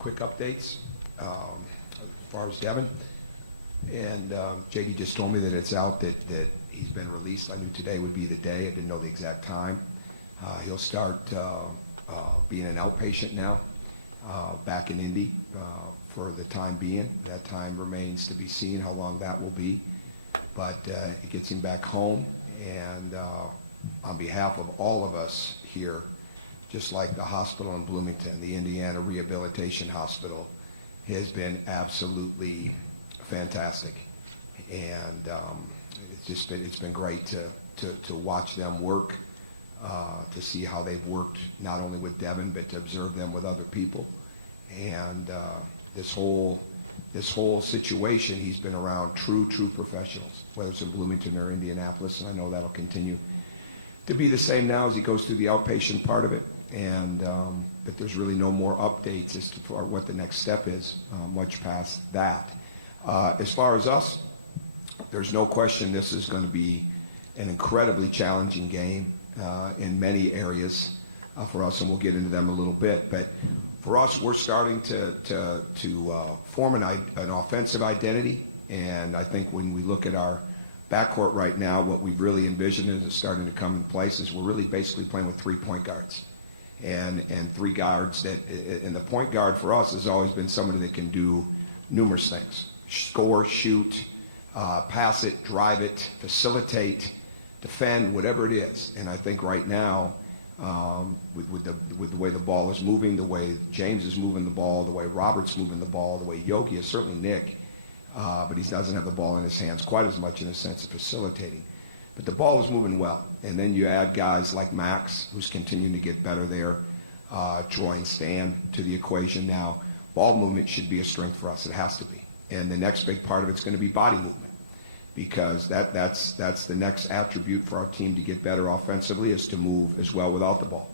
quick updates as far as Devin. And JD just told me that it's out, that he's been released. I knew today would be the day. I didn't know the exact time. He'll start being an outpatient now back in Indy for the time being. That time remains to be seen how long that will be. But it gets him back home. And on behalf of all of us here, just like the hospital in Bloomington, the Indiana Rehabilitation Hospital, has been absolutely fantastic. And it's been great to watch them work, to see how they've worked not only with Devin, but to observe them with other people. And this whole situation, he's been around true professionals, whether it's in Bloomington or Indianapolis, and I know that'll continue to be the same now as he goes through the outpatient part of it. And but there's really no more updates as to what the next step is, much past that. As far as us, there's no question this is going to be an incredibly challenging game in many areas for us, and we'll get into them a little bit. But for us, we're starting to form an offensive identity, and I think when we look at our backcourt right now, what we've really envisioned is starting to come in place is we're really basically playing with 3 point guards and 3 guards that, and the point guard for us has always been somebody that can do numerous things: score, shoot, pass it, drive it, facilitate, defend, whatever it is. And I think right now, with the way the ball is moving, the way James is moving the ball, the way Robert's moving the ball, the way Yogi is, certainly Nick, but he doesn't have the ball in his hands quite as much in the sense of facilitating. But the ball is moving well. And then you add guys like Max, who's continuing to get better there, Troy and Stan to the equation now. Ball movement should be a strength for us. It has to be. And the next big part of it's going to be body movement, because that's the next attribute for our team to get better offensively, is to move as well without the ball.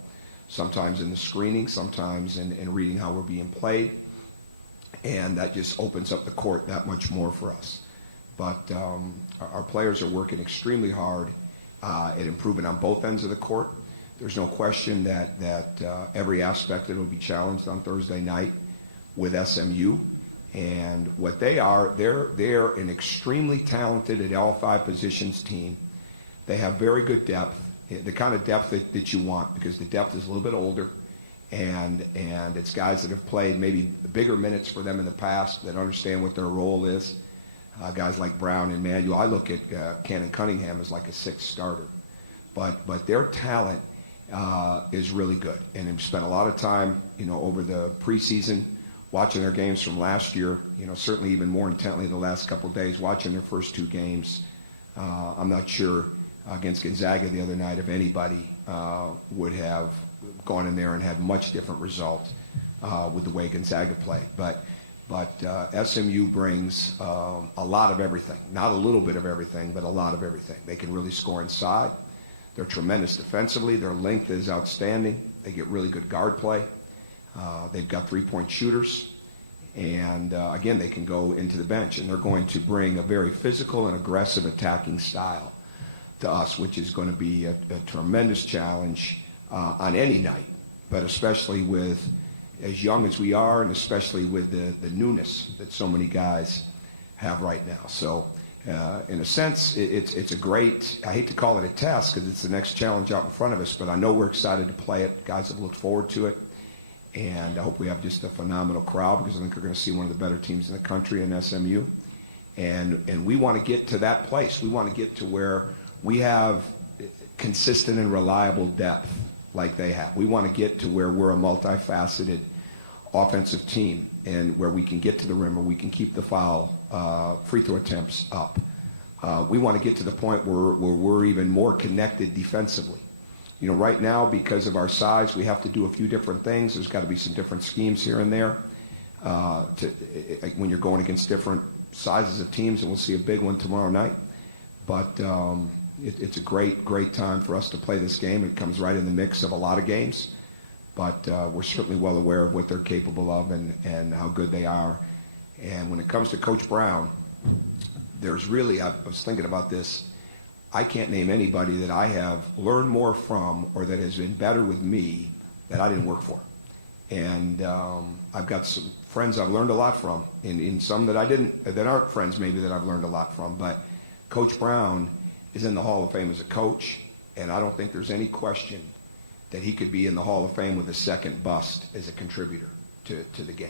Sometimes in the screening, sometimes in reading how we're being played. And that just opens up the court that much more for us. But our players are working extremely hard at improving on both ends of the court. There's no question that every aspect of it will be challenged on Thursday night with SMU. And what they are, they're an extremely talented at all 5 positions team. They have very good depth, the kind of depth that you want, because the depth is a little bit older. And it's guys that have played maybe bigger minutes for them in the past, that understand what their role is. Guys like Brown and Manuel. I look at Cannon Cunningham as like a 6th starter. But their talent is really good. And they've spent a lot of time, over the preseason, watching their games from last year, certainly even more intently the last couple of days, watching their first 2 games. I'm not sure against Gonzaga the other night if anybody would have gone in there and had much different result with the way Gonzaga played. But SMU brings a lot of everything. Not a little bit of everything, but a lot of everything. They can really score inside. They're tremendous defensively. Their length is outstanding. They get really good guard play. They've got 3-point shooters. And, again, they can go into the bench. And they're going to bring a very physical and aggressive attacking style to us, which is going to be a tremendous challenge on any night, but especially with as young as we are, and especially with the newness that so many guys have right now. So in a sense, it's a great, I hate to call it a test because it's the next challenge out in front of us, but I know we're excited to play it. Guys have looked forward to it. And I hope we have just a phenomenal crowd, because I think we're going to see one of the better teams in the country in SMU. And we want to get to that place. We want to get to where we have consistent and reliable depth like they have. We want to get to where we're a multifaceted offensive team, and where we can get to the rim, or we can keep the free throw attempts up. We want to get to the point where we're even more connected defensively. Right now, because of our size, we have to do a few different things. There's got to be some different schemes here and there when you're going against different sizes of teams, and we'll see a big one tomorrow night. But it's a great time for us to play this game. It comes right in the mix of a lot of games, but we're certainly well aware of what they're capable of and how good they are. And when it comes to Coach Brown, there's really, I was thinking about this, I can't name anybody that I have learned more from or that has been better with me that I didn't work for. And I've got some friends I've learned a lot from, in some that aren't friends maybe that I've learned a lot from. But Coach Brown is in the Hall of Fame as a coach, and I don't think there's any question that he could be in the Hall of Fame with a second bust as a contributor to the game.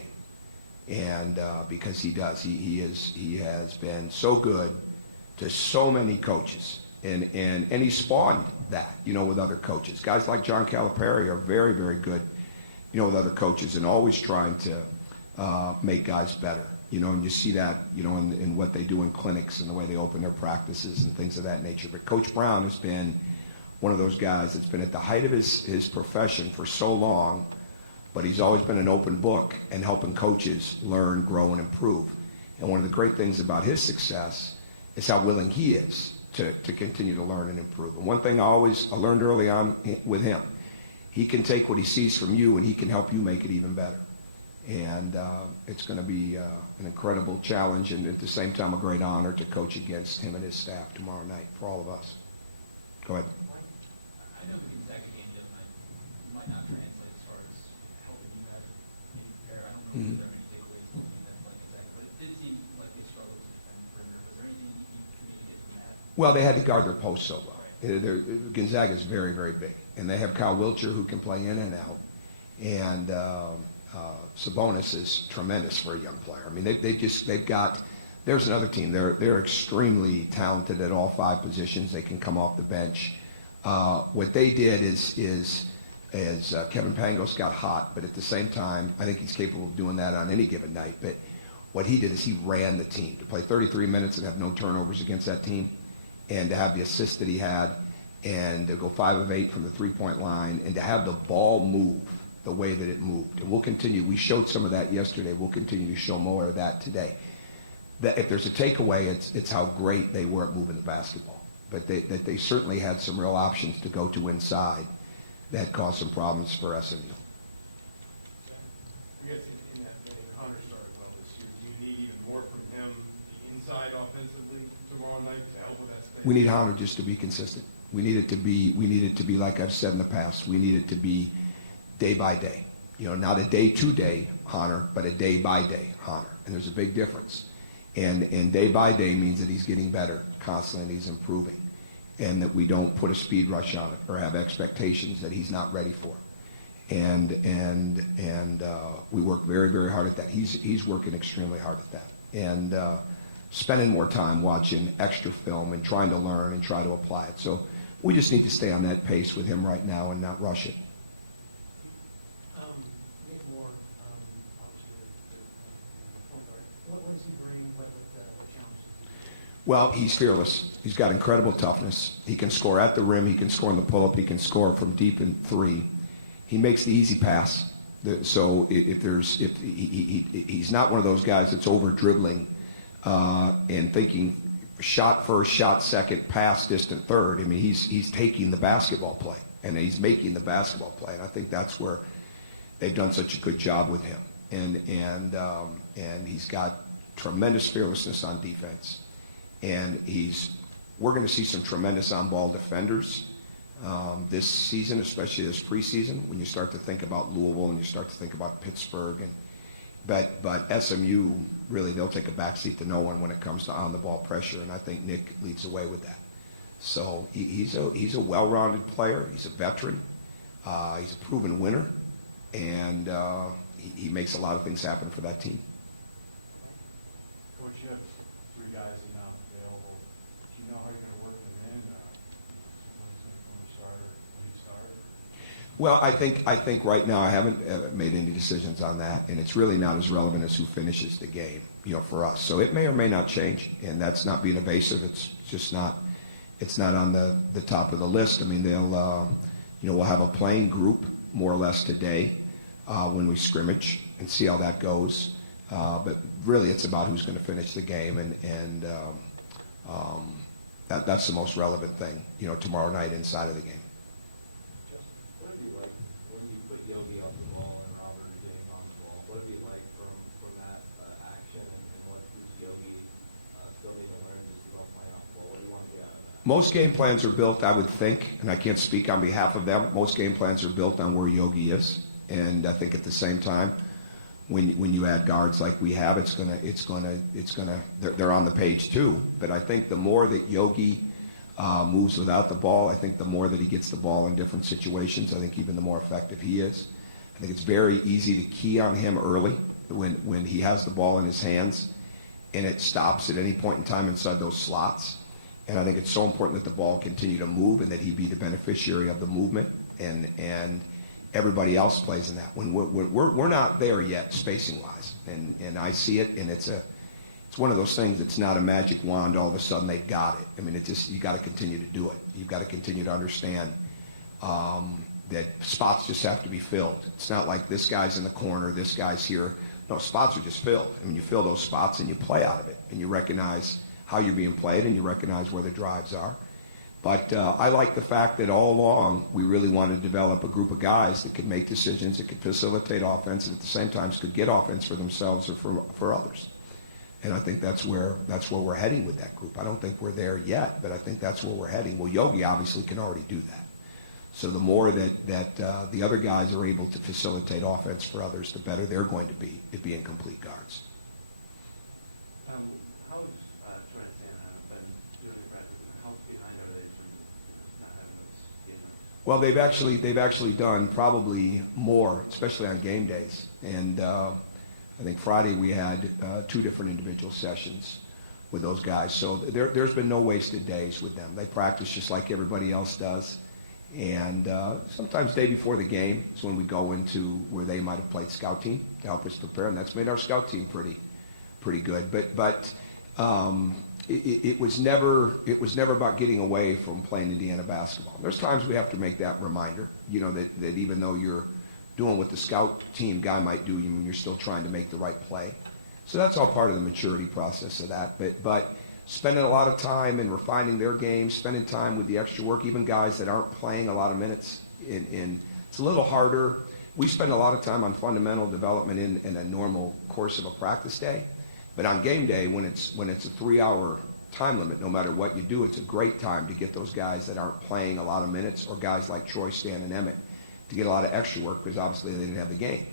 And because he does, he has been so good to so many coaches, and he spawned that, with other coaches. Guys like John Calipari are very, very good, with other coaches, and always trying to make guys better. And you see that, in what they do in clinics and the way they open their practices and things of that nature. But Coach Brown has been one of those guys that's been at the height of his profession for so long, but he's always been an open book and helping coaches learn, grow, and improve. And one of the great things about his success is how willing he is to continue to learn and improve. And one thing I learned early on with him, he can take what he sees from you and he can help you make it even better. And it's going to be an incredible challenge, and at the same time a great honor to coach against him and his staff tomorrow night for all of us. Go ahead. I know the exact game might not translate as far as helping you guys prepare. I don't know if there are any takeaways from that, but it did seem like they struggled to defend the perimeter. Was there anything you could get from that? Well, they had to guard their post so well. Gonzaga is very, very big, and they have Kyle Wiltshire who can play in and out, and Sabonis is tremendous for a young player. I mean, they've got. There's another team. They're extremely talented at all five positions. They can come off the bench. What they did is Kevin Pangos got hot, but at the same time, I think he's capable of doing that on any given night. But what he did is he ran the team to play 33 minutes and have no turnovers against that team, and to have the assist that he had, and to go 5 of 8 from the three-point line, and to have the ball move the way that it moved. And we'll continue. We showed some of that yesterday. We'll continue to show more of that today. That if there's a takeaway, it's how great they were at moving the basketball. But they certainly had some real options to go to inside that caused some problems for SMU. I guess in that vein, Hunter started well this year. Do you need even more from him inside offensively tomorrow night to help with that space? We need Hunter just to be consistent. We need it to be like I've said in the past. We need it to be day by day. Not a day-to-day Hunter, but a day-by-day Hunter. And there's a big difference. And day by day means that he's getting better constantly and he's improving. And that we don't put a speed rush on it or have expectations that he's not ready for. And we work very, very hard at that. He's working extremely hard at that. And spending more time watching extra film and trying to learn and try to apply it. So we just need to stay on that pace with him right now and not rush it. Well, he's fearless. He's got incredible toughness. He can score at the rim. He can score in the pull-up. He can score from deep in three. He makes the easy pass. So he's not one of those guys that's over dribbling and thinking shot first, shot second, pass distant third. I mean, he's taking the basketball play and he's making the basketball play. And I think that's where they've done such a good job with him. And he's got tremendous fearlessness on defense. And we're going to see some tremendous on-ball defenders this season, especially this preseason, when you start to think about Louisville and you start to think about Pittsburgh. But SMU, really, they'll take a backseat to no one when it comes to on-the-ball pressure, and I think Nick leads the way with that. So he's a well-rounded player. He's a veteran. He's a proven winner, and he makes a lot of things happen for that team. Coach, you have 3 guys that are now available. Do you know how you're going to work them in? When you start? Well, I think right now I haven't made any decisions on that, and it's really not as relevant as who finishes the game, for us. So it may or may not change, and that's not being evasive. It's just not. It's not on the top of the list. I mean, we'll have a playing group more or less today when we scrimmage and see how that goes. But really, it's about who's going to finish the game, and that's the most relevant thing, tomorrow night inside of the game. What would it be like when you put Yogi on the ball and Robert getting on the ball? What would it be like from that action, and what does Yogi still need to learn just about playing off the ball? What do you want to get out of that? Most game plans are built, I would think, and I can't speak on behalf of them. Most game plans are built on where Yogi is And I think at the same time, when you add guards like we have, they're on the page too. But I think the more that Yogi moves without the ball, I think the more that he gets the ball in different situations, I think even the more effective he is. I think it's very easy to key on him early when he has the ball in his hands and it stops at any point in time inside those slots. And I think it's so important that the ball continue to move and that he be the beneficiary of the movement, and everybody else plays in that. When we're not there yet spacing wise, and I see it, and it's one of those things. It's not a magic wand. All of a sudden they've got it. I mean, you got to continue to do it. You've got to continue to understand that spots just have to be filled. It's not like this guy's in the corner, this guy's here. No, spots are just filled. I mean, you fill those spots and you play out of it, and you recognize how you're being played, and you recognize where the drives are. But I like the fact that all along we really wanted to develop a group of guys that could make decisions, that could facilitate offense, and at the same time could get offense for themselves or for others. And I think that's where we're heading with that group. I don't think we're there yet, but I think that's where we're heading. Well, Yogi obviously can already do that. So the more that the other guys are able to facilitate offense for others, the better they're going to be at being complete guards. How is Trent been doing practice? How behind are they from having this game? Well, they've actually done probably more, especially on game days. And I think Friday we had 2 different individual sessions with those guys. So there's been no wasted days with them. They practice just like everybody else does. And sometimes day before the game is when we go into where they might have played scout team to help us prepare, and that's made our scout team pretty good. But it was never about getting away from playing Indiana basketball. There's times we have to make that reminder, that even though you're doing what the scout team guy might do, you're still trying to make the right play. So that's all part of the maturity process of that. But spending a lot of time in refining their game, spending time with the extra work, even guys that aren't playing a lot of minutes, it's a little harder. We spend a lot of time on fundamental development in a normal course of a practice day. But on game day, when it's a 3-hour time limit, no matter what you do, it's a great time to get those guys that aren't playing a lot of minutes, or guys like Troy, Stan, and Emmett, to get a lot of extra work because obviously they didn't have the game.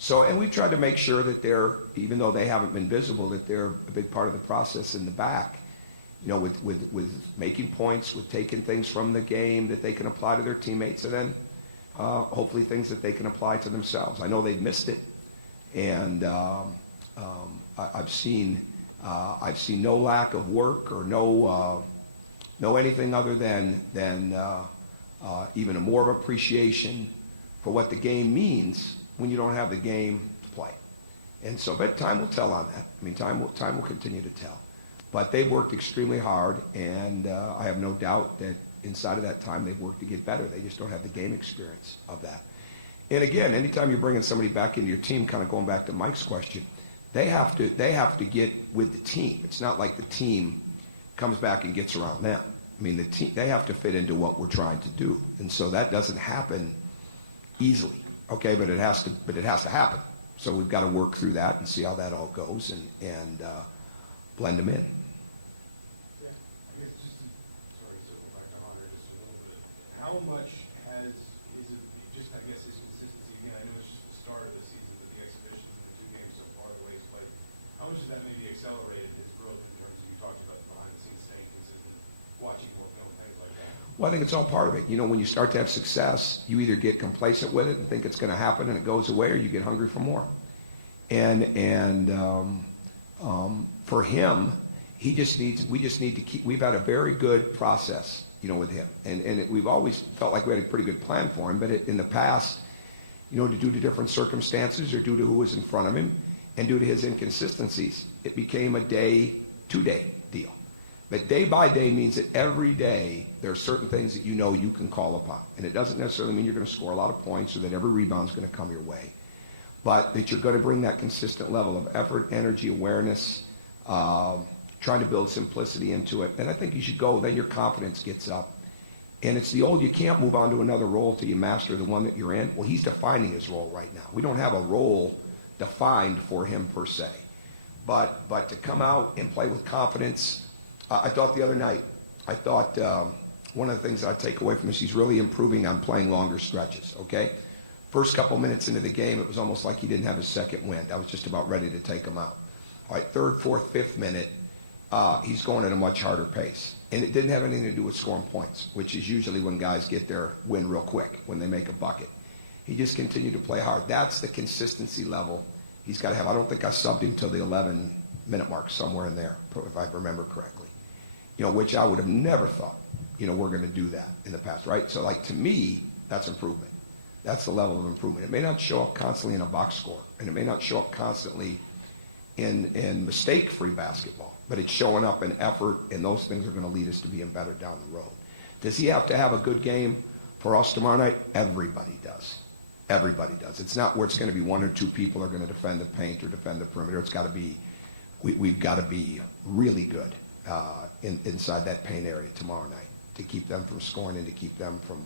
So, and we've tried to make sure that they're, even though they haven't been visible, that they're a big part of the process in the back, with making points, with taking things from the game that they can apply to their teammates, and then hopefully things that they can apply to themselves. I know they've missed it, and I've seen no lack of work or no anything other than even a more of appreciation for what the game means when you don't have the game to play. And so, but time will tell on that. I mean, time will continue to tell. But they've worked extremely hard, and I have no doubt that inside of that time they've worked to get better. They just don't have the game experience of that. And again, anytime you're bringing somebody back into your team, kind of going back to Mike's question, they have to get with the team. It's not like the team comes back and gets around them. I mean, the team, they have to fit into what we're trying to do, and so that doesn't happen easily. Okay, but it has to happen. So we've got to work through that and see how that all goes, and blend them in. Yeah, I guess sorry, circle back to Hunter just a little bit. How much is it just, I guess, his consistency? Again, I know it's just the start of the season with the exhibitions and the 2 games so far, the way he's played. How much has that maybe accelerated his growth in terms of, you talked about the behind the scenes staying consistent, watching more film, things like that? Well, I think it's all part of it. When you start to have success, you either get complacent with it and think it's going to happen and it goes away, or you get hungry for more. And for him, we just need to keep. We've had a very good process, with him, and we've always felt like we had a pretty good plan for him. But in the past, due to different circumstances or due to who was in front of him, and due to his inconsistencies, it became a 2-day deal. But day by day means that every day there are certain things that you can call upon. And it doesn't necessarily mean you're going to score a lot of points or that every rebound is going to come your way. But that you're going to bring that consistent level of effort, energy, awareness, trying to build simplicity into it. And I think you should go, then your confidence gets up. And it's the old, you can't move on to another role till you master the one that you're in. Well, he's defining his role right now. We don't have a role defined for him per se. But to come out and play with confidence, I thought the other night, one of the things that I take away from this, he's really improving on playing longer stretches, okay? First couple minutes into the game, it was almost like he didn't have his second wind. I was just about ready to take him out. All right, third, fourth, fifth minute, he's going at a much harder pace. And it didn't have anything to do with scoring points, which is usually when guys get their win real quick, when they make a bucket. He just continued to play hard. That's the consistency level he's got to have. I don't think I subbed him till the 11-minute mark, somewhere in there, if I remember correctly. Which I would have never thought, we're going to do that in the past, right? So, to me, that's improvement. That's the level of improvement. It may not show up constantly in a box score, and it may not show up constantly in mistake-free basketball, but it's showing up in effort, and those things are going to lead us to being better down the road. Does he have to have a good game for us tomorrow night? Everybody does. Everybody does. It's not where it's going to be one or two people are going to defend the paint or defend the perimeter. It's got to be, we've got to be really good inside that paint area tomorrow night to keep them from scoring and to keep them from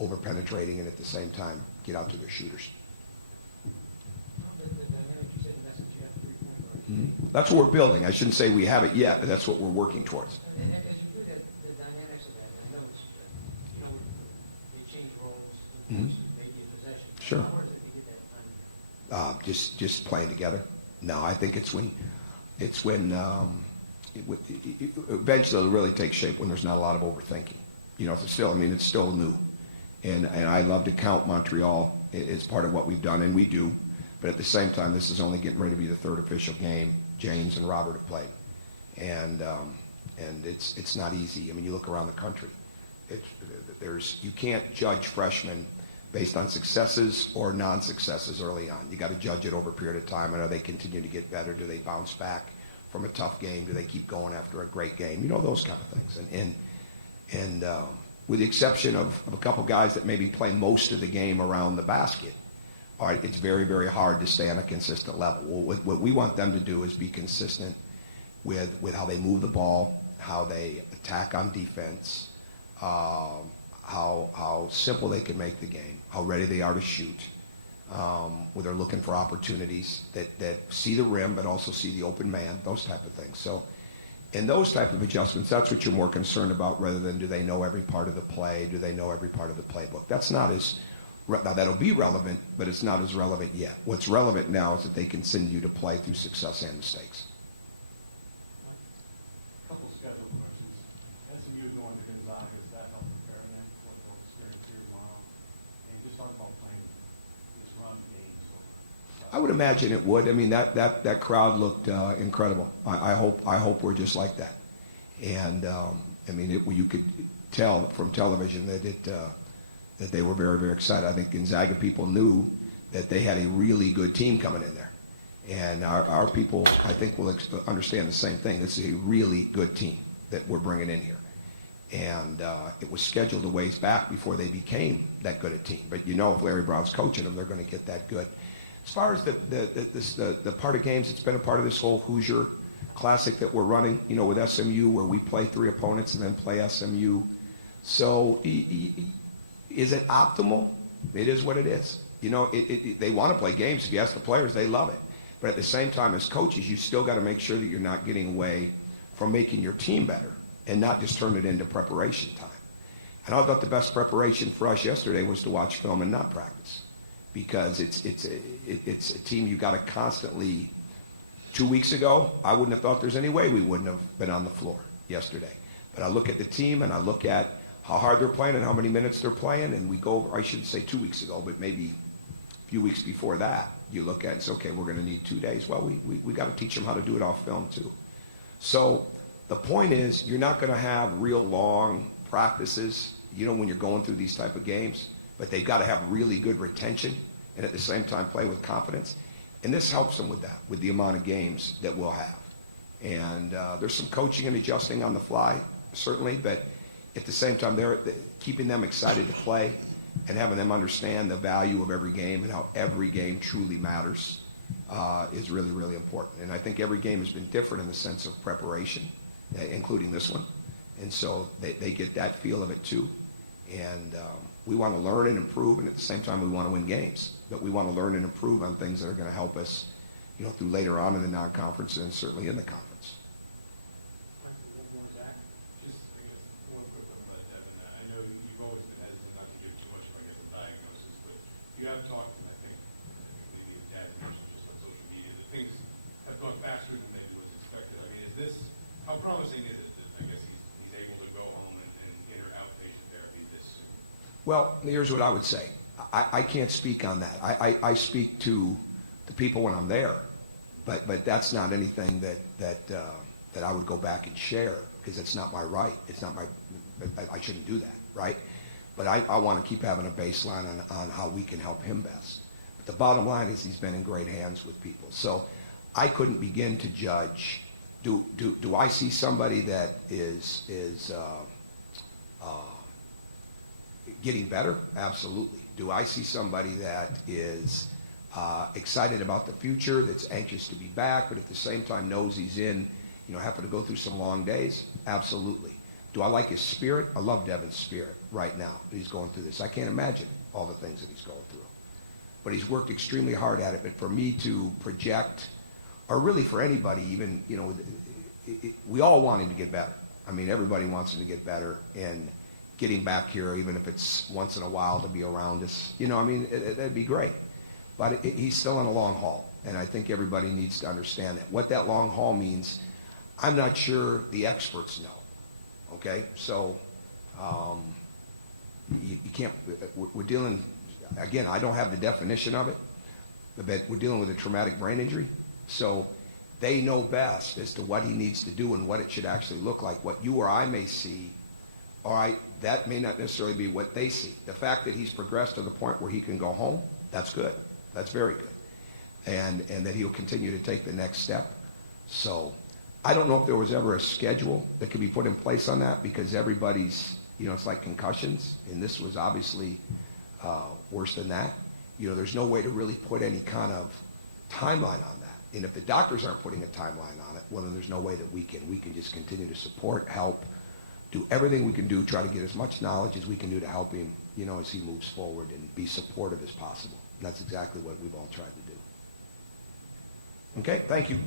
over-penetrating and at the same time get out to their shooters. That's what we're building. I shouldn't say we have it yet, but that's what we're working towards. And as you look at the dynamics of that, I know it's, they change roles, maybe in possession. Sure. How hard is it to get that time? Just playing together. No, I think it's when eventually it'll really take shape when there's not a lot of overthinking. It's still new. And I love to count Montreal as part of what we've done, and we do. But at the same time, this is only getting ready to be the third official game James and Robert have played. And it's not easy. You look around the country. You can't judge freshmen based on successes or non-successes early on. You got to judge it over a period of time. And are they continue to get better? Do they bounce back from a tough game? Do they keep going after a great game? Those kind of things. And with the exception of a couple guys that maybe play most of the game around the basket, all right, it's very, very hard to stay on a consistent level. What we want them to do is be consistent with how they move the ball, how they attack on defense, how simple they can make the game, how ready they are to shoot, where they're looking for opportunities that see the rim but also see the open man, those type of things. So in those type of adjustments, that's what you're more concerned about rather than do they know every part of the play, do they know every part of the playbook. That's not as now, that'll be relevant, but it's not as relevant yet. What's relevant now is that they continue to play through success and mistakes. A couple of schedule questions. SMU going to Gonzaga, does that help prepare them for what they'll experience here tomorrow? And just talk about playing these run games. I would imagine it would. That crowd looked incredible. I hope we're just like that. And you could tell from television that they were very, very excited. I think Gonzaga people knew that they had a really good team coming in there. And our people, I think, will understand the same thing. This is a really good team that we're bringing in here. And it was scheduled a ways back before they became that good a team. But if Larry Brown's coaching them, they're going to get that good. As far as the part of games, it's been a part of this whole Hoosier Classic that we're running, with SMU, where we play 3 opponents and then play SMU. So is it optimal? It is what it is. They want to play games. If you ask the players, they love it. But at the same time, as coaches, you still got to make sure that you're not getting away from making your team better and not just turn it into preparation time. And I thought the best preparation for us yesterday was to watch film and not practice, because it's a team you got to constantly. 2 weeks ago, I wouldn't have thought there's any way we wouldn't have been on the floor yesterday. But I look at the team and I look at how hard they're playing and how many minutes they're playing, and we go over, I shouldn't say 2 weeks ago, but maybe a few weeks before that, you look at it and say, okay, we're going to need 2 days. Well, we got to teach them how to do it off film too. So the point is, you're not going to have real long practices, when you're going through these type of games, but they've got to have really good retention and at the same time play with confidence. And this helps them with that, with the amount of games that we'll have. And there's some coaching and adjusting on the fly, certainly, but at the same time, they're keeping them excited to play and having them understand the value of every game and how every game truly matters is really, really important. And I think every game has been different in the sense of preparation, including this one. And so they get that feel of it too. And we want to learn and improve, and at the same time, we want to win games. But we want to learn and improve on things that are going to help us, through later on in the non-conference and certainly in the conference. Just one quick one about Devin. I know you've always been hesitant not to give too much of a diagnosis, but you have talked Well, here's what I would say. I can't speak on that. I speak to the people when I'm there, but that's not anything that I would go back and share, because it's not my right. It's not my, I shouldn't do that, right? But I want to keep having a baseline on how we can help him best. But the bottom line is he's been in great hands with people. So I couldn't begin to judge. Do I see somebody that is getting better? Absolutely. Do I see somebody that is excited about the future, that's anxious to be back, but at the same time knows he's in, having to go through some long days? Absolutely. Do I like his spirit? I love Devin's spirit right now. He's going through this. I can't imagine all the things that he's going through. But he's worked extremely hard at it. But for me to project, or really for anybody, even, we all want him to get better. I mean, everybody wants him to get better, and getting back here, even if it's once in a while to be around us, that'd be great. But he's still in a long haul, and I think everybody needs to understand that. What that long haul means, I'm not sure the experts know. Okay, so you can't. We're dealing, again, I don't have the definition of it, but we're dealing with a traumatic brain injury. So they know best as to what he needs to do and what it should actually look like. What you or I may see, all right, that may not necessarily be what they see. The fact that he's progressed to the point where he can go home, that's good. That's very good. And that he'll continue to take the next step. So I don't know if there was ever a schedule that could be put in place on that, because everybody's, it's like concussions, and this was obviously worse than that. There's no way to really put any kind of timeline on that. And if the doctors aren't putting a timeline on it, well, then there's no way that we can just continue to support, help, do everything we can do, try to get as much knowledge as we can do to help him, as he moves forward, and be supportive as possible. And that's exactly what we've all tried to do. Okay, thank you.